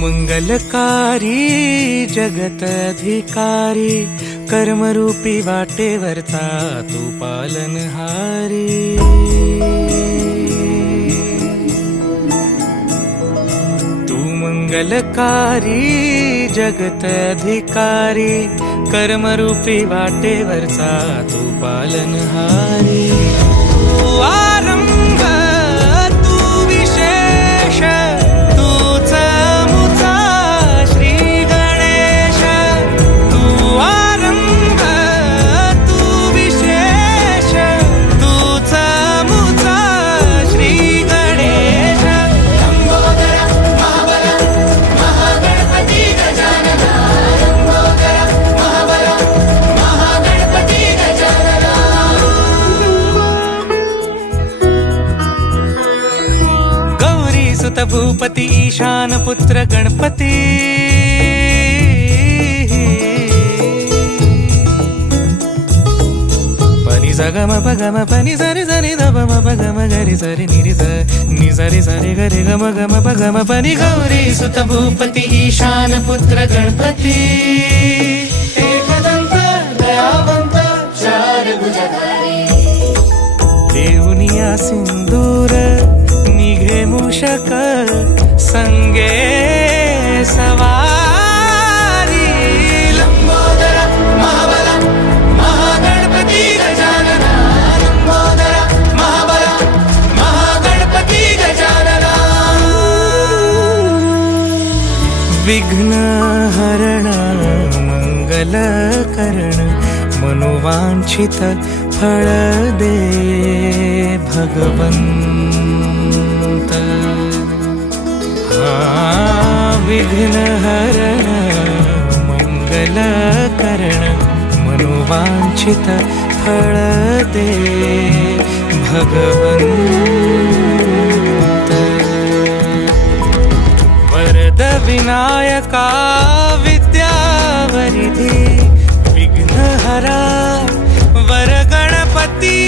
मंगलकारी जगत अधिकारी, कर्मरूपी वाटेवरचा तू पालनहारी। तू मंगलकारी जगत अधिकारी, कर्मरूपी वाटेवरचा तू पालनहारी। तू आरंभ तू विशेष, तूच मुचा श्री गणेश। तू आरंभ तू विशेष, तूच मुचा श्री गणेश। लंबोदर महाबल महागणपती गजानना, लंबोदर महाबल महागणपती गजानना। गौरी सुत भूपती ईशान पुत्र गणपती, पनी सगम पगम पनी सरि सरि ध म पगम गरि सरि निरि स नि सरि सरि गरि गम गम पगम पनी। गौरी सुत भूपती ईशान पुत्र गणपती, एकदंत दयावंत चार भुजधारी। देऊनिया सिंदूर निघे मूषक, संगे सवारी। लंबोदर महाबल महागणपती गजानना, लंबोदर महाबल महागणपती गजानना। विघ्न हरण मंगल करण, मनोवांछित फळ दे भगवंत। विघ्न हरण मंगल करण, मनोवांछित फळ दे भगवंत। वरद विनायका विद्यावरिधी, विघ्नहरा वर गणपती।